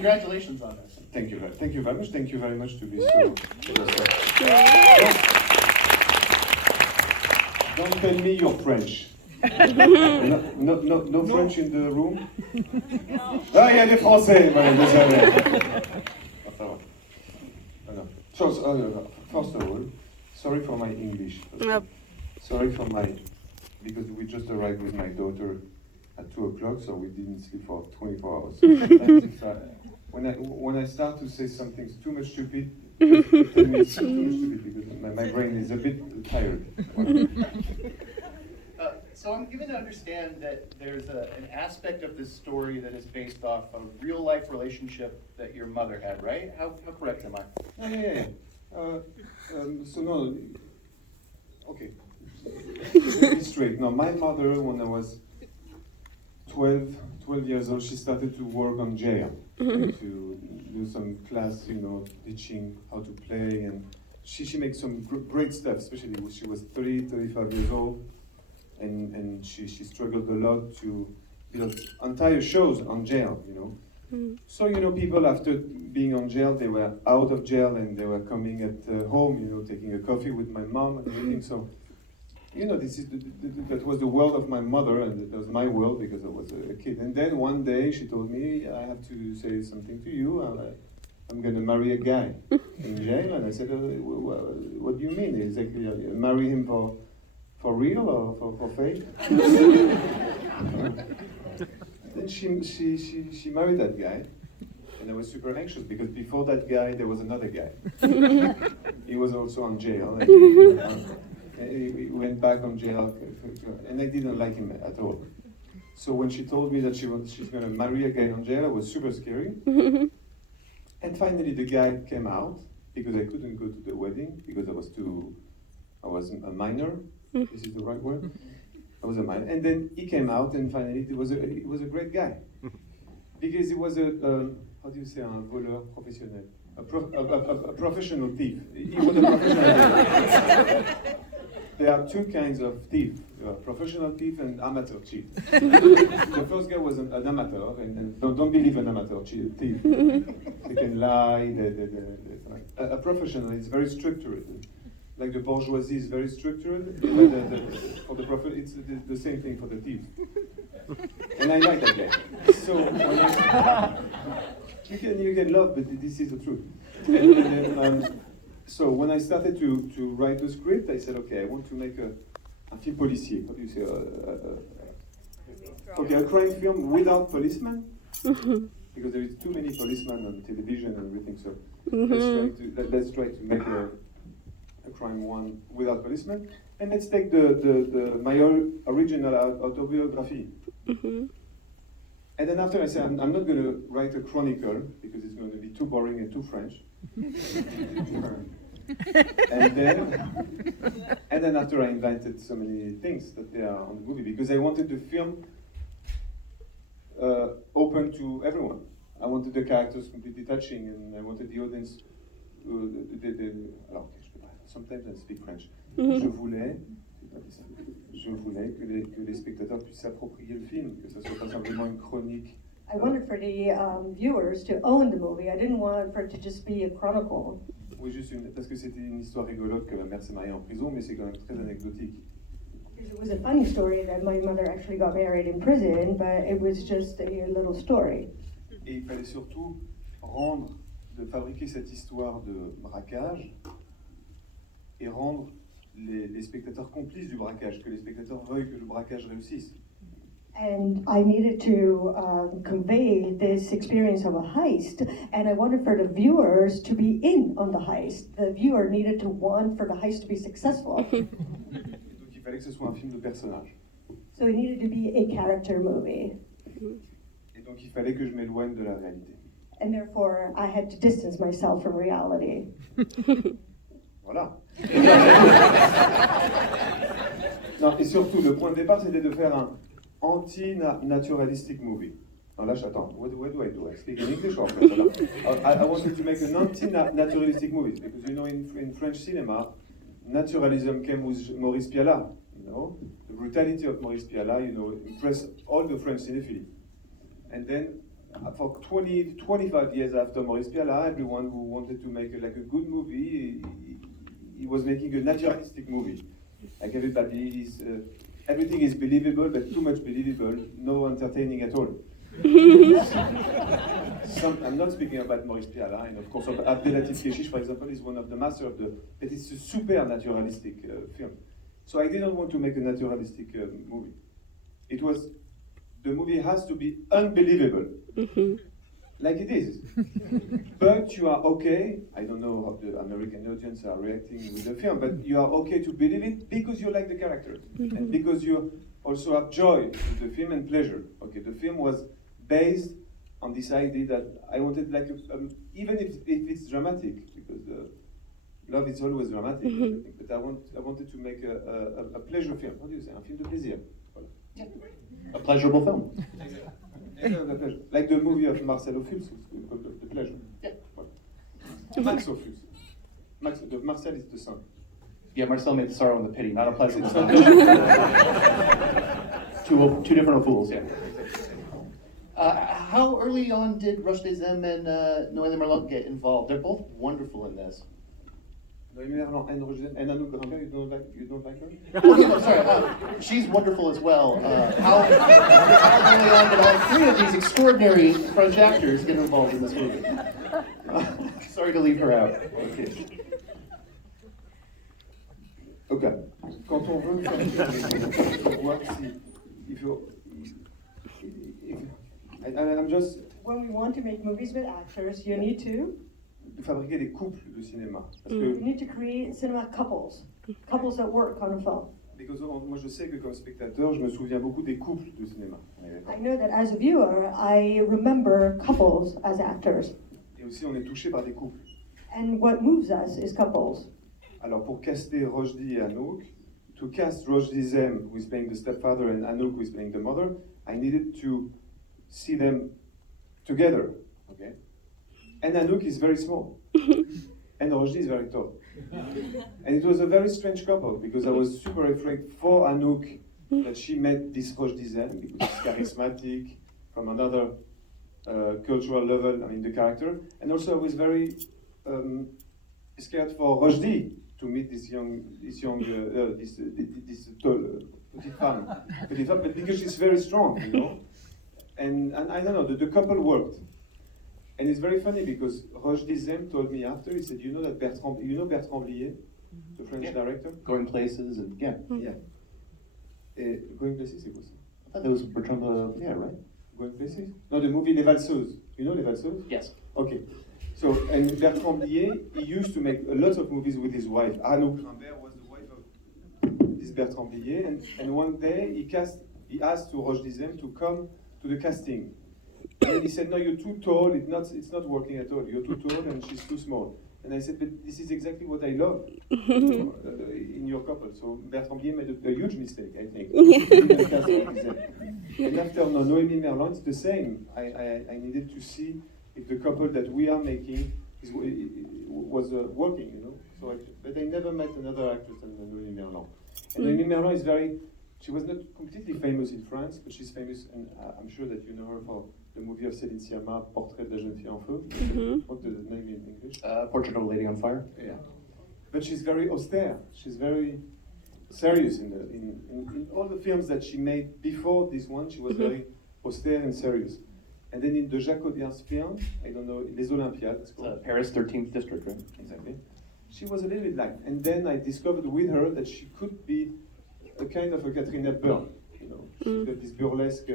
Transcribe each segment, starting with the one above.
Congratulations on this. Thank you very much. Thank you very much to be so. Don't tell me you're French. No French in the room? Ah, il y a des Français, désolé. First of all, sorry for my English. Sorry for my, because we just arrived with my daughter at 2 o'clock, so we didn't sleep for 24 hours. When I start to say something too much stupid, tell me it's too much stupid because my brain is a bit tired. So I'm given to understand that there's an aspect of this story that is based off a real life relationship that your mother had, right? How correct am I? Yeah. So no, okay. It's straight. No, my mother, when I was 12 years old, she started to work on jail to do some class, teaching how to play, and she makes some great stuff, especially when she was 35 years old, and she struggled a lot to build entire shows on jail, So, people after being on jail, they were out of jail and they were coming at home, taking a coffee with my mom and everything. So, that was the world of my mother, and that was my world because I was a kid. And then one day she told me, I have to say something to you. I'm going to marry a guy in jail. And I said, what do you mean exactly? Marry him for real or for fake? Then she married that guy, and I was super anxious because before that guy there was another guy. He was also on jail. And he went back on jail, and I didn't like him at all. So when she told me that she's going to marry a guy on jail, it was super scary. And finally the guy came out because I couldn't go to the wedding because I was a minor. This is the right word. I was a minor, and then he came out, and finally he was a great guy because he was how do you say, un voleur professionnel, a professional thief. He was a professional thief. There are two kinds of thief: professional thief and amateur thief. The first guy was an amateur, and don't believe an amateur thief. They can lie. A professional is very structured. Like the bourgeoisie is very structured, for the profit, it's the same thing for the thief. And I like that guy. So you can love, but this is the truth. So when I started to write the script, I said, okay, I want to make a film policier. How do you say? A crime film without policemen, because there is too many policemen on television and everything. So let's try to make a crime one without policemen, and let's take my original autobiography. And then after I said, I'm not going to write a chronicle because it's going to be too boring and too French. and then after I invented so many things that they are on the movie because I wanted the film open to everyone. I wanted the characters completely touching, and I wanted the audience. Sometimes I speak French. Je voulais que les spectateurs puissent s'approprier le film, que ça soit pas simplement une chronique. I wanted for the viewers to own the movie. I didn't want for it to just be a chronicle. Oui, parce que c'était une histoire rigolote que ma mère s'est mariée en prison, mais c'est quand même très anecdotique. Because it was a funny story that my mother actually got married in prison, but it was just a little story. Et il fallait surtout fabriquer cette histoire de braquage et rendre les spectateurs complices du braquage, que les spectateurs veuillent que le braquage réussisse. And I needed to convey this experience of a heist, and I wanted for the viewers to be in on the heist. The viewer needed to want for the heist to be successful. Donc il fallait que ce soit un film de personnage. So it needed to be a character movie. Et donc il fallait que je m'éloigne de la réalité. And therefore I had to distance myself from reality. Voilà. Non, et surtout, le point de départ, c'était de faire un anti-naturalistic movie. Now, là, j'attends. What do I do? I speak in English or French? I wanted to make an anti-naturalistic movie because, in French cinema, naturalism came with Maurice Pialat. The brutality of Maurice Pialat, impressed all the French cinephiles. And then for 25 years after Maurice Pialat, everyone who wanted to make a good movie, he was making a naturalistic movie. Like everybody is, everything is believable, but too much believable, no entertaining at all. I'm not speaking about Maurice Pialat, and of course, Abdelatif Keshish, for example, is one of the masters of but it's a super naturalistic film. So I didn't want to make a naturalistic movie. The movie has to be unbelievable, like it is. But you are okay, I don't know how the American audience are reacting with the film, but you are okay to believe it because you like the characters, and because you also have joy with the film and pleasure. Okay, the film was based on this idea that I wanted, like, even if it's dramatic, because love is always dramatic, but I wanted to make a pleasure film. How do you say? Un film de plaisir. Voilà. Yeah. A pleasurable film. Like the movie of Marcel Ophuls, called The Pleasure. Yeah. Voilà. Max Ophuls. Marcel is the son. Yeah, Marcel made the sorrow and the pity, not a pleasurable film. Two different fools, yeah. How early on did Roche des Ems and Noémie Merlant get involved? They're both wonderful in this. Noémie Merlant and Roche des Ems and Anouk Grimbert, you don't like her? Oh, yeah, no, sorry, she's wonderful as well. How early on did all three of these extraordinary French actors get involved in this movie? Sorry to leave her out. Okay. Ok. Quand on veut faire voir si il faut. I'm just. When we want to make movies with actors, you need to fabriquer des couples de cinéma. Parce you que, need to create cinema couples that work on a film. because moi je sais que comme spectateur, je me souviens beaucoup des couples de cinéma. I know that as a viewer, I remember couples as actors, Et aussi on est touché par des couples. and what moves us is couples. Alors pour caster Rochdi et Anouk, to cast Roche des Ems, who is playing the stepfather, and Anouk, who is playing the mother, I needed to see them together, okay? And Anouk is very small, and Rochdi is very tall. And it was a very strange couple, because I was super afraid for Anouk that she met this Roche des Ems, because it's charismatic, from another cultural level, I mean the character. And also I was very scared for Rochdi to meet this tall petite femme, but because she's very strong, you know. And I don't know, the couple worked. And it's very funny because Roche des Ems told me after, he said, you know Bertrand Blier, the French director? Going places and yeah. Yeah. Going Places, c'est quoi ça? I thought that was Bertrand, yeah, right? Going Places? No, the movie Les Valseuses. You know Les Valseuses? Yes. Okay. So, and Bertrand Blier, he used to make a lot of movies with his wife. Anouk Grimbert was the wife of this Bertrand Blier, and one day he asked to Roche des Ems to come to the casting. And he said, no, you're too tall, it's not working at all. You're too tall and she's too small. And I said, but this is exactly what I love in your couple. So Bertrand Blier made a huge mistake, I think. And after Noémie Merlant, it's the same. I needed to see if the couple that we are making was working, you know. So, but I never met another actress than Noémie Merlant. And Noémie Merlant is she was not completely famous in France, but she's famous, and I'm sure that you know her for the movie of Céline Sciamma, Portrait de la jeune fille en feu. What's the name in English? Portrait of a Lady on Fire. Yeah. But she's very austere. She's very serious in all the films that she made before this one. She was very austere and serious. And then in the Jacques Audiard's film, I don't know, Les Olympiades, it's called. Paris 13th District, right? Exactly. She was a little bit like, and then I discovered with her that she could be a kind of a Catherine Hepburn, you know. She's got this burlesque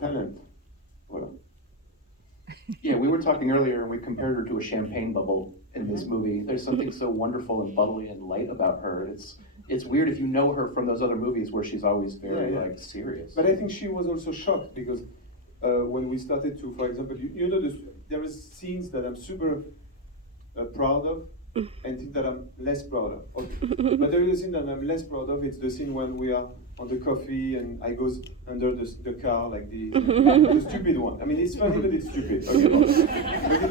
talent. Voilà. Yeah, we were talking earlier and we compared her to a champagne bubble in this movie. There's something so wonderful and bubbly and light about her. It's weird if you know her from those other movies where she's always very like serious. But I think she was also shocked because when we started to, for example, you know, there is scenes that I'm super proud of and things that I'm less proud of. Okay. But there is a scene that I'm less proud of. It's the scene when we are on the coffee and I goes under the car like the stupid one. I mean, it's funny, but it's stupid. Okay, but it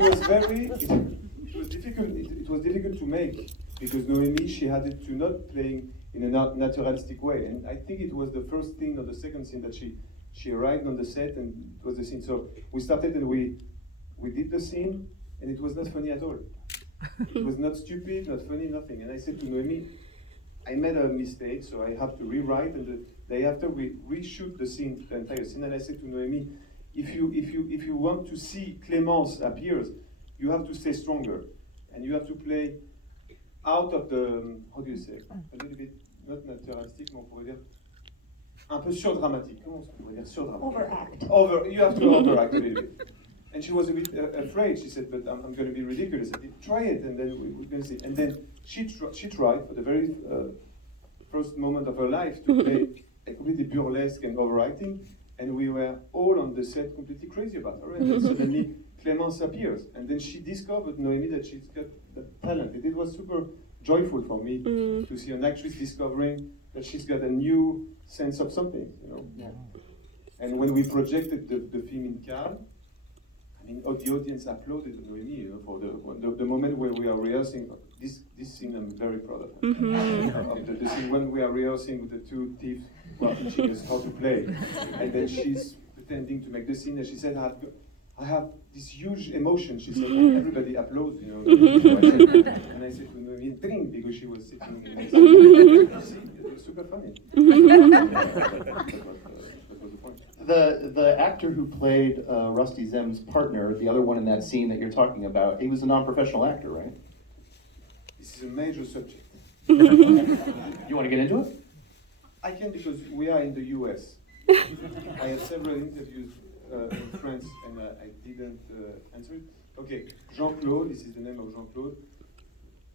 was difficult. It was difficult to make because Noémie, she had it to not playing in a naturalistic way, and I think it was the first scene or the second scene that she she arrived on the set and it was the scene. So we started and we did the scene and it was not funny at all. It was not stupid, not funny, nothing. And I said to Noémie, I made a mistake, so I have to rewrite. And the day after, we reshoot the scene, the entire scene. And I said to Noémie, if you want to see Clémence appears, you have to stay stronger, and you have to play out of the, how do you say, a little bit, not naturalistic, mais on pourrait dire un peu surdramatique. Comment on pourrait dire surdramatique? Overact. You have to overact a little bit. And she was a bit afraid. She said, "But I'm going to be ridiculous." I said, "Try it, and then we're going to see." And then she tried for the very first moment of her life to play a completely burlesque and overacting, and we were all on the set completely crazy about her. And then suddenly Clémence appears, and then she discovered Noémie that she's got the talent. And it was super joyful for me to see an actress discovering that she's got a new sense of something, you know. Yeah. And when we projected the film in Cannes, I mean, the audience applauded Noémie, you know, for the moment where we are rehearsing. This scene I'm very proud of. Of the scene when we are rehearsing with the two thieves who are teaching us how to play, and then she's pretending to make the scene, and she said, "I have this huge emotion." She said, and everybody applauds, you know. And I said to Noémie, "Ding," because she was sitting next to me. You see, it was super funny. That was the point. The actor who played Rusty Zem's partner, the other one in that scene that you're talking about, he was a non-professional actor, right? This is a major subject. You want to get into it? I can because we are in the US. I had several interviews in France and I didn't answer it. Okay, Jean-Claude, this is the name of Jean-Claude,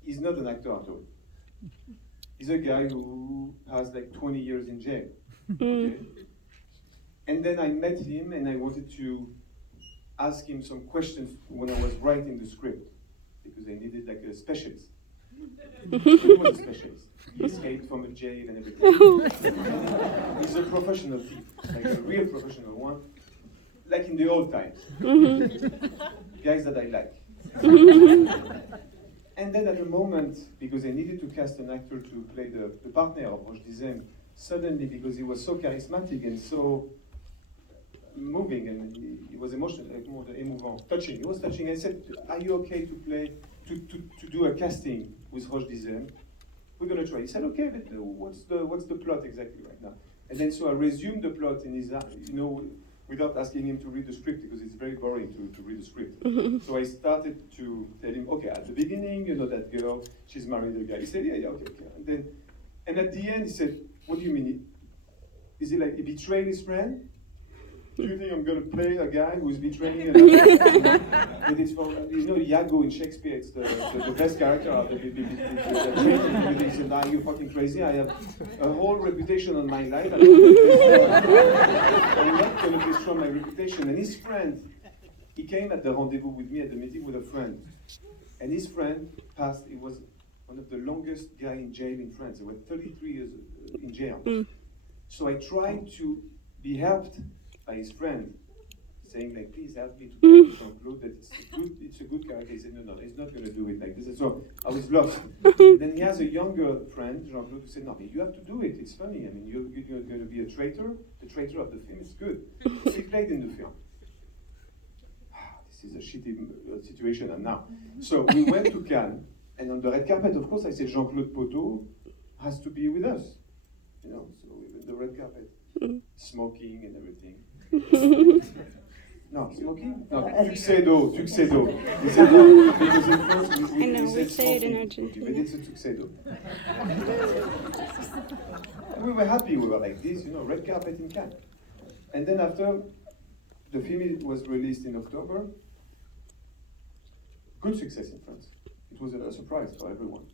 he's not an actor at all. He's a guy who has like 20 years in jail. Okay? And then I met him and I wanted to ask him some questions when I was writing the script because I needed like a specialist. He was a specialist. He escaped from a jail and everything. He's a professional thief, like a real professional one, like in the old times. Guys that I like. And then at the moment, because I needed to cast an actor to play the partner of Roche Dizem, suddenly because he was so charismatic and so moving and he was emotional, like more émouvant, touching. He was touching. I said, "Are you okay to play, to do a casting with Roche Dizem? We're gonna try." He said, "Okay, but what's the plot exactly right now?" And then so I resumed the plot in his, you know, without asking him to read the script because it's very boring to read the script. So I started to tell him, okay, at the beginning, you know, that girl, she's married a guy. He said, yeah, okay. And at the end, he said, "What do you mean? Is it like he betrayed his friend? Do you think I'm going to play a guy who's betraying another?" But it's for, you know, Iago in Shakespeare, it's the best character of the training. He said, "Are you fucking crazy? I have a whole reputation on my life. I'm not going to destroy my reputation." And his friend, he came at the rendezvous with me at the meeting with a friend. And his friend passed, he was one of the longest guy in jail in France. He was 33 years in jail. So I tried to be helped by his friend, saying like, "Please help me to tell Jean-Claude that it's a good character." He said, no, he's not going to do it like this. And so I was lost. Then he has a younger friend, Jean-Claude, who said, "No, you have to do it. It's funny. I mean, you're going to be a traitor. The traitor of the film. It's good." He played in the film. This is a shitty situation and now. So we went to Cannes, and on the red carpet, of course, I said Jean-Claude Poteau has to be with us. You know, so we went the red carpet, smoking and everything. No, smoking? No, tuxedo. We said no, because in France we say it in Argentina. But it's a tuxedo. And we were happy, we were like this, you know, red carpet in Cannes. And then after, the film was released in October. Good success in France. It was a surprise for everyone.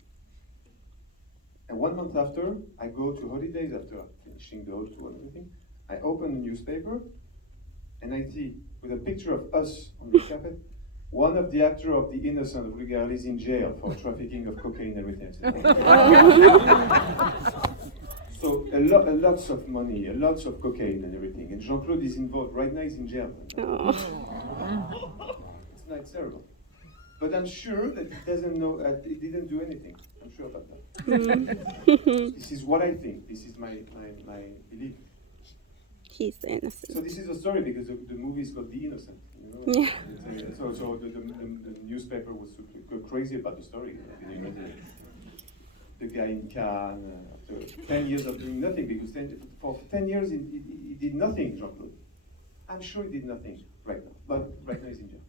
And 1 month after, I go to holidays after finishing the whole tour and everything. I open a newspaper, and I see, with a picture of us on the carpet, one of the actors of The Innocent of Garrel is in jail for trafficking of cocaine and everything. So lots of money, lots of cocaine and everything. And Jean-Claude is involved. Right now he's in jail. It's terrible. But I'm sure that he doesn't know, he didn't do anything. I'm sure about that. This is what I think. This is my belief. he's the innocent. So this is a story because the movie is called The Innocent. You know? Yeah. So the newspaper was super crazy about the story. You know, the guy in Cannes, after 10 years of doing nothing, because for 10 years he did nothing, Jean-Claude. I'm sure he did nothing right now, but right now he's in jail.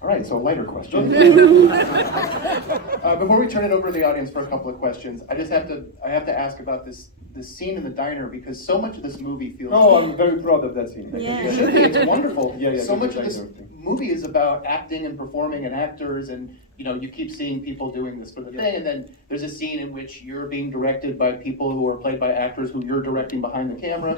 All right, so a lighter question. Before we turn it over to the audience for a couple of questions, I have to ask about this scene in the diner, because so much of this movie feels. Oh, I'm very proud of that scene. Yeah. It should be. It's wonderful. Yeah, so much of this diner thing. movie is about acting and performing and actors, and you keep seeing people doing this for the thing, and then there's a scene in which you're being directed by people who are played by actors who you're directing behind the camera,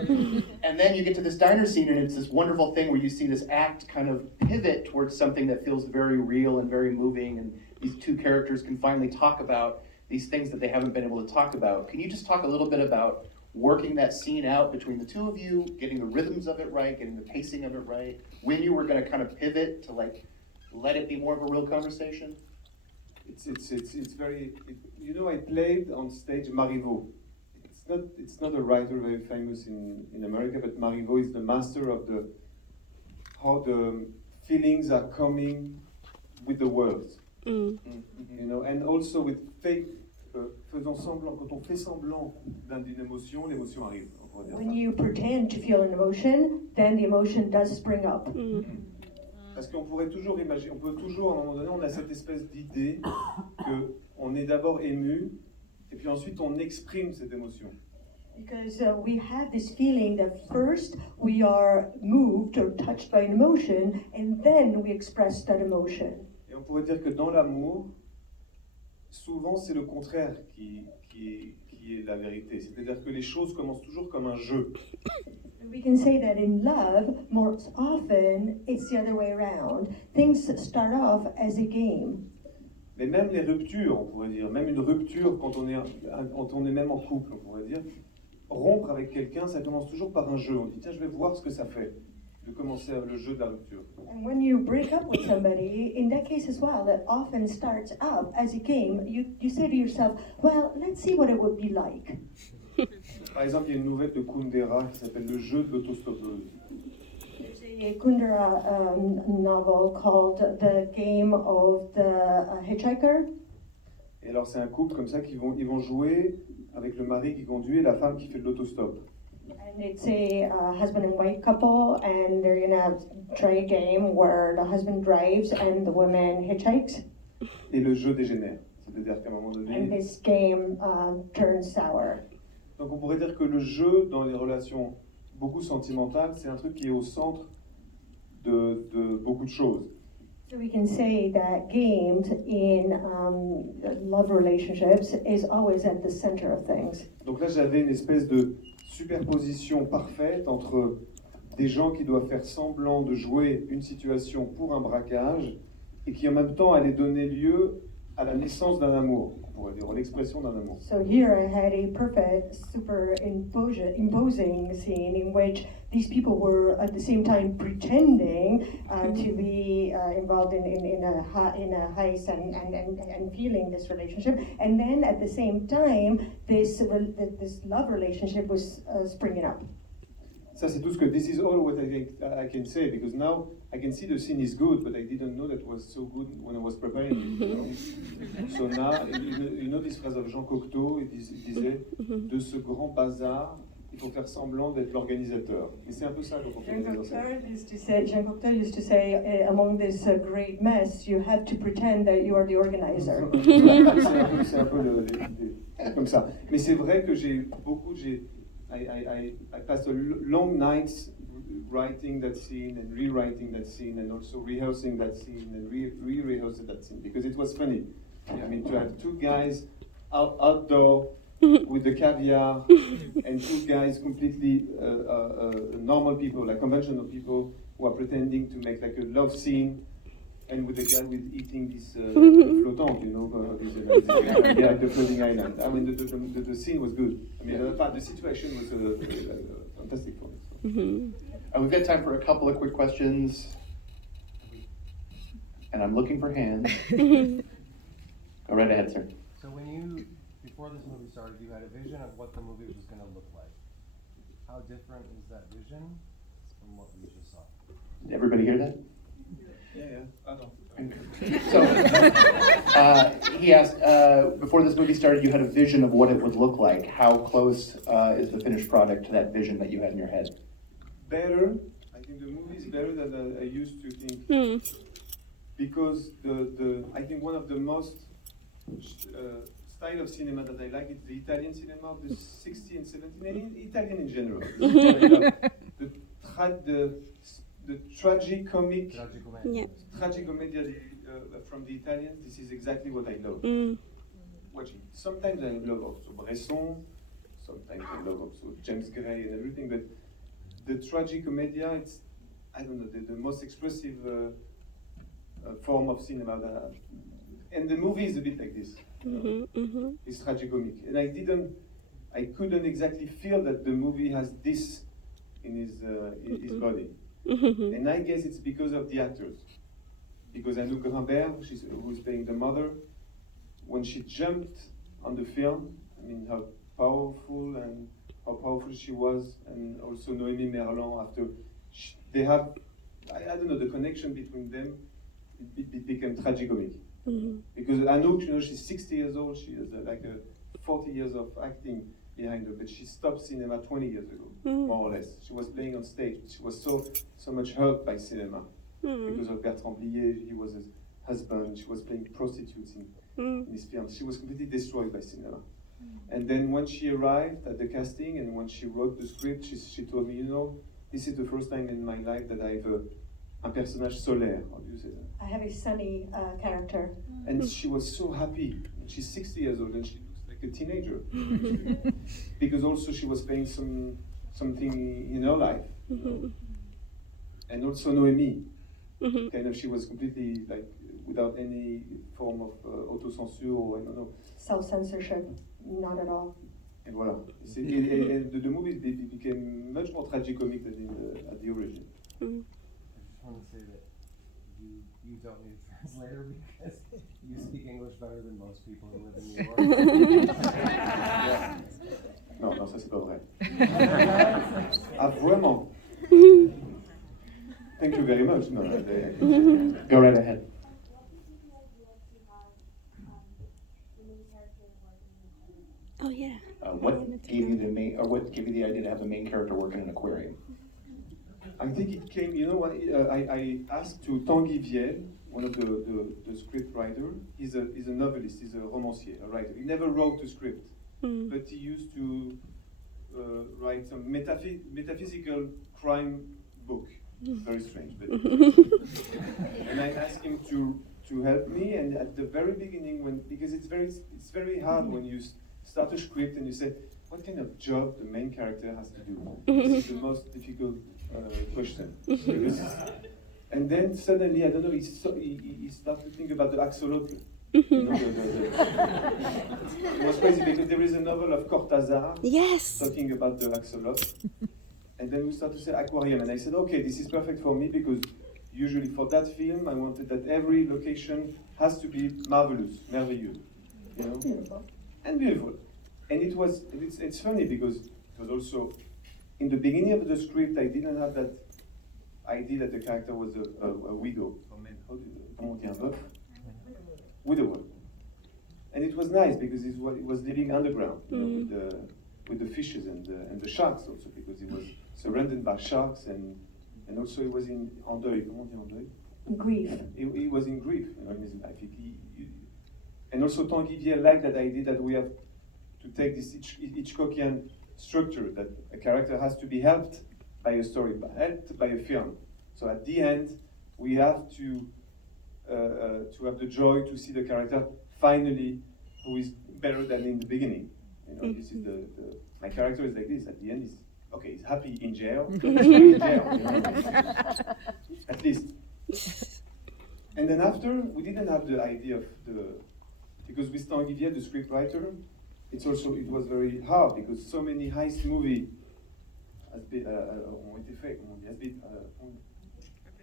and then you get to this diner scene, and it's this wonderful thing where you see this act kind of pivot towards something that feels very real and very moving, and these two characters can finally talk about these things that they haven't been able to talk about. Can you just talk a little bit about working that scene out between the two of you, getting the rhythms of it right, getting the pacing of it right, when you were going to kind of pivot to let it be more of a real conversation? It's very. I played on stage Marivaux. It's not a writer very famous in America, but Marivaux is the master of how the feelings are coming with the words. And also with fake. Faisant semblant, quand on fait semblant d'une émotion, l'émotion arrive. When you pretend to feel an emotion, then the emotion does spring up. Parce qu'on pourrait toujours imaginer, on peut toujours, à un moment donné, on a cette espèce d'idée qu'on est d'abord ému, et puis ensuite on exprime cette émotion. Because we have this feeling that first we are moved or touched by an emotion, and then we express that emotion. Et on pourrait dire que dans l'amour, souvent c'est le contraire qui est la vérité. C'est-à-dire que les choses commencent toujours comme un jeu. We can say that in love, more often it's the other way around. Things start off as a game. Mais même les ruptures, on pourrait dire, même une rupture quand on est même en couple, on pourrait dire, rompre avec quelqu'un, ça commence toujours par un jeu. On dit tiens, je vais voir ce que ça fait de commencer le jeu de la rupture. And when you break up with somebody, in that case as well, that often starts up as a game. You say to yourself, well, let's see what it would be like. Par exemple, il y a une nouvelle de Kundera qui s'appelle Le jeu de l'autostoppeuse. There's a Kundera novel called The Game of the Hitchhiker. Et alors, c'est un couple comme ça ils vont jouer avec le mari qui conduit et la femme qui fait de l'autostop. And it's a husband and wife couple, and they're gonna try a game where the husband drives and the woman hitchhikes. Et le jeu dégénère. C'est-à-dire qu'à un moment And donné. this game turns sour. Donc on pourrait dire que le jeu dans les relations beaucoup sentimentales, c'est un truc qui est au centre de beaucoup de choses. So we can say that games in love relationships is always at the center of things. Donc là j'avais une espèce de superposition parfaite entre des gens qui doivent faire semblant de jouer une situation pour un braquage et qui en même temps allaient donner lieu à la naissance d'un amour, on pourrait dire, l'expression d'un amour. So here I had a perfect imposing scene in which these people were at the same time pretending to be involved in a heist and feeling this relationship, and then at the same time this love relationship was springing up. Ça c'est tout ce que this is all what I can say, because now I can see the scene is good, but I didn't know that it was so good when I was preparing it. You know? So now, you know this phrase of Jean Cocteau, il disait de ce grand bazar, il faut faire semblant d'être l'organisateur. Et c'est un peu ça qu'on peut dire. Jean Cocteau used to say, among this great mess, you have to pretend that you are the organizer. C'est un peu comme ça. Mais c'est vrai que I passed a long nights writing that scene and rewriting that scene and also rehearsing that scene and re-rehearsing that scene because it was funny. I mean, to have two guys outdoor with the caviar and two guys completely normal people, like conventional people who are pretending to make like a love scene, and with the guy with eating this flottant, you know, the floating island. I mean, the scene was good. I mean, the situation was fantastic for me. So. Mm-hmm. We've got time for a couple of quick questions, and I'm looking for hands. Go right ahead, sir. So before this movie started, you had a vision of what the movie was going to look like. how different is that vision from what we just saw? Did everybody hear that? Yeah. I don't. So, he asked, before this movie started, you had a vision of what it would look like. How close is the finished product to that vision that you had in your head? Better. I think the movie is better than I used to think. Because I think one of the most style of cinema that I like is the Italian cinema of the 60s and 70s, and Italian in general. The tragicomic, tragicomedia from the Italians. This is exactly what I love. Watching. Sometimes I love also Bresson, sometimes I love also James Gray and everything, but the tragicomedia, it's, I don't know, the most expressive form of cinema. And the movie is a bit like this. It's tragicomic. And I couldn't exactly feel that the movie has this in his body. And I guess it's because of the actors. Because Anouk Grimbert, who's playing the mother, when she jumped on the film, I mean, how powerful she was, and also Noémie Merlan after, they have, I don't know, the connection between them, it became tragicomic. Because Anouk, she's 60 years old, she has 40 years of acting behind her, but she stopped cinema 20 years ago, more or less. She was playing on stage, but she was so much hurt by cinema because of Bertrand Blier. He was his husband. She was playing prostitutes in his films. She was completely destroyed by cinema. And then when she arrived at the casting and when she wrote the script, she told me, this is the first time in my life that I have un personnage solaire. How do you say that? I have a sunny character. And she was so happy. She's 60 years old and she looks like a teenager. Because also she was playing something in her life. And also Noémie. Kind of, she was completely like without any form of autocensure or I don't know. Self-censorship, not at all. And voila. And the movie became much more tragicomic than at the origin. I just want to say that you don't need a translator because you speak English better than most people who live in New York. Non, ça c'est pas vrai. Ah, vraiment? Thank you very much. No, Go right ahead. Oh yeah. What gave you the idea to have the main character work in an aquarium? I think it came, I asked to Tanguy Viel, one of the script writer. He's a novelist, he's a romancier, a writer. He never wrote a script, but he used to write some metaphysical crime book. Very strange, but and I asked him to help me. And at the very beginning, because it's very hard when you start a script and you say, what kind of job the main character has to do? This is the most difficult question. And then suddenly, I don't know, he started to think about the axolotl. It was crazy because there is a novel of Cortázar talking about the axolotl. And then we started to say aquarium, and I said, okay, this is perfect for me because usually for that film, I wanted that every location has to be marvelous, merveilleux, Beautiful. and beautiful. And it's funny because it was also, in the beginning of the script, I didn't have that idea that the character was a widow. Comment on dit un veuf? Widower. And it was nice because it was living underground, with the fishes and the sharks also, because it was surrounded by sharks and also it was en deuil. Comment on dit en deuil? Grief. He was in grief in his life. And also Tanguy Viel liked that idea that we have to take this Hitchcockian structure, that a character has to be helped by a story, helped by a film. So at the end, we have to have the joy to see the character finally who is better than in the beginning. This is my character is like this. At the end, he's happy in jail. In jail, at least. And then after, we didn't have the idea of because with Tanguy Viel, the scriptwriter, it was very hard because so many heist movies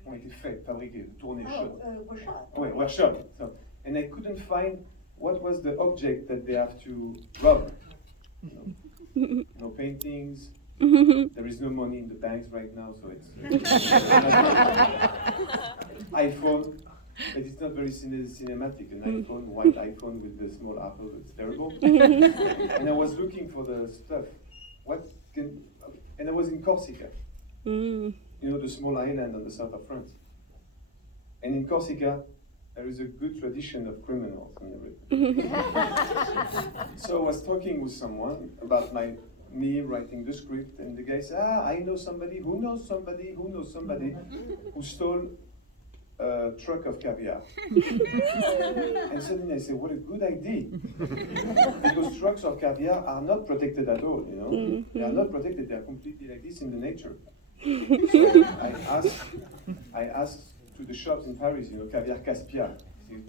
ont été faits, fabriqués, tournés, shot. Were shot. Ouais, were shot. So, and I couldn't find what was the object that they have to rob. No paintings, There is no money in the banks right now, so it's iPhone. It's not very cinematic. An iPhone, white iPhone with the small apple. It's terrible. And I was looking for the stuff. And I was in Corsica. You know, the small island on the south of France. And in Corsica, there is a good tradition of criminals and everything. So I was talking with someone about me writing the script, and the guy said, I know somebody who knows somebody who knows somebody who stole a truck of caviar. And suddenly I said, what a good idea. Because trucks of caviar are not protected at all, you know. They are not protected, they are completely like this in the nature. So I asked to the shops in Paris, you know, Caviar Caspia,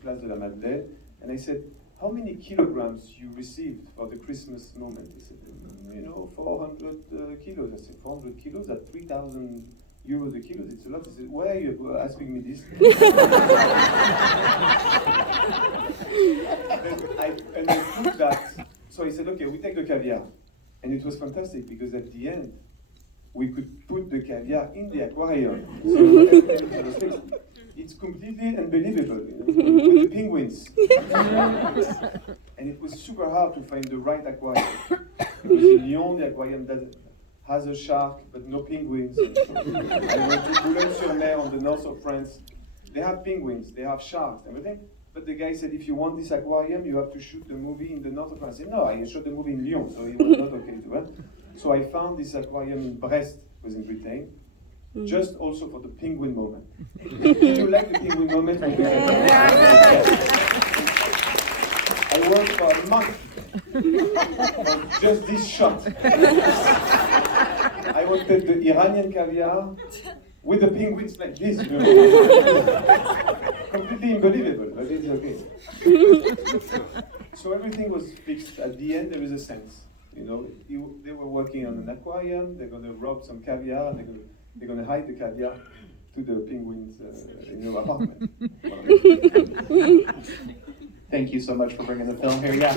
Place de la Madeleine, and I said, how many kilograms you received for the Christmas moment? They said, you know, 400 kilos. I said, 400 kilos at 3,000 euros a kilo, it's a lot. He said, why are you asking me this? and I put that, so I said, okay, we take the caviar. And it was fantastic because at the end, we could put the caviar in the aquarium. So it's completely unbelievable, you know, with the penguins. And it was super hard to find the right aquarium. Because in Lyon, the aquarium has a shark, but no penguins. I went to Boulogne-sur-Mer on the north of France. They have penguins, they have sharks, everything. But the guy said, if you want this aquarium, you have to shoot the movie in the north of France. I said, no, I shot the movie in Lyon, so it was not okay to that. So I found this aquarium in Brest, it was in Britain, just also for the penguin moment. Did you like the penguin moment? I worked for a month on just this shot. I wanted the Iranian caviar with the penguins like this, you know. Completely unbelievable, but it's okay. So everything was fixed. At the end, there is a sense. You know, they were working on an aquarium. They're going to rob some caviar, and they're going to hide the caviar to the penguins in your apartment. Thank you so much for bringing the film here. Yeah.